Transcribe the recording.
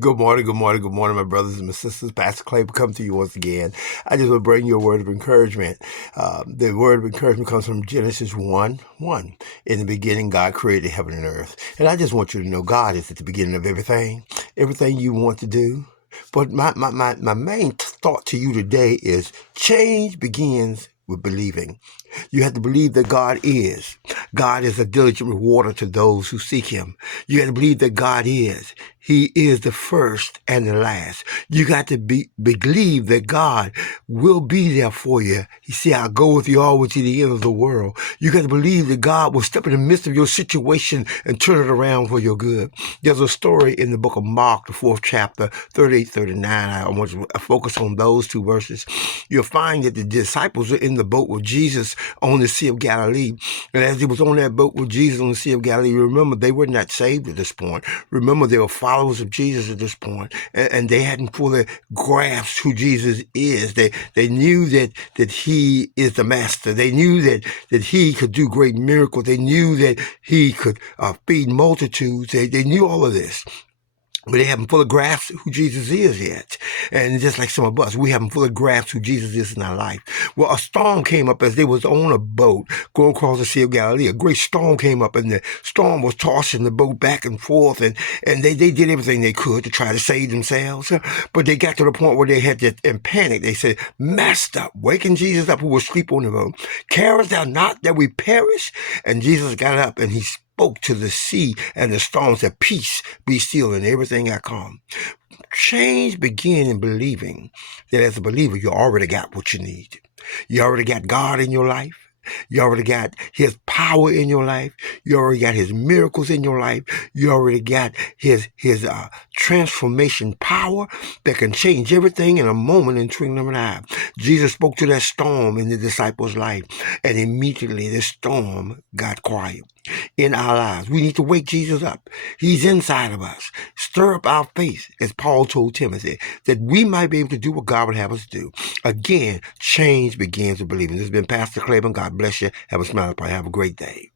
Good morning, good morning, good morning, my brothers and my sisters. Pastor Clay will come to you once again. I just want to bring you a word of encouragement. The word of encouragement comes from Genesis 1:1. In the beginning, God created heaven and earth. And I just want you to know God is at the beginning of everything you want to do. But my main thought to you today is change begins with believing. You have to believe that God is. God is a diligent rewarder to those who seek him. You have to believe that God is. He is the first and the last. You got to believe that God will be there for you. He said, I'll go with you always to the end of the world. You got to believe that God will step in the midst of your situation and turn it around for your good. There's a story in the book of Mark, the 4th chapter, 38, 39. I want to focus on those two verses. You'll find that the disciples are in the boat with Jesus on the Sea of Galilee. And as he was on that boat with Jesus on the Sea of Galilee, remember, they were not saved at this point. Remember, they were followers of Jesus at this point, and they hadn't fully grasped who Jesus is. They knew that he is the master. They knew that he could do great miracles. They knew that he could feed multitudes. They knew all of this. But they haven't fully grasped who Jesus is yet. And just like some of us, we haven't fully grasped who Jesus is in our life. Well, a storm came up as they was on a boat going across the Sea of Galilee. A great storm came up, and the storm was tossing the boat back and forth, and they did everything they could to try to save themselves. But they got to the point where they had to, in panic, they said, Master, waking Jesus up who was asleep on the boat, carest thou not that we perish? And Jesus got up and he spoke to the sea and the storm, said, peace, be still, and everything got calm. Change begin in believing that as a believer, you already got what you need. You already got God in your life. You already got his power in your life. You already got his miracles in your life. You already got his transformation power that can change everything in a moment in twinkling of an eye. Jesus spoke to that storm in the disciples' life, and immediately the storm got quiet. In our lives, we need to wake Jesus up. He's inside of us. Stir up our faith, as Paul told Timothy, that we might be able to do what God would have us do. Again, change begins with believing. This has been Pastor Claiborne. God bless you. Have a smile. Have a great day.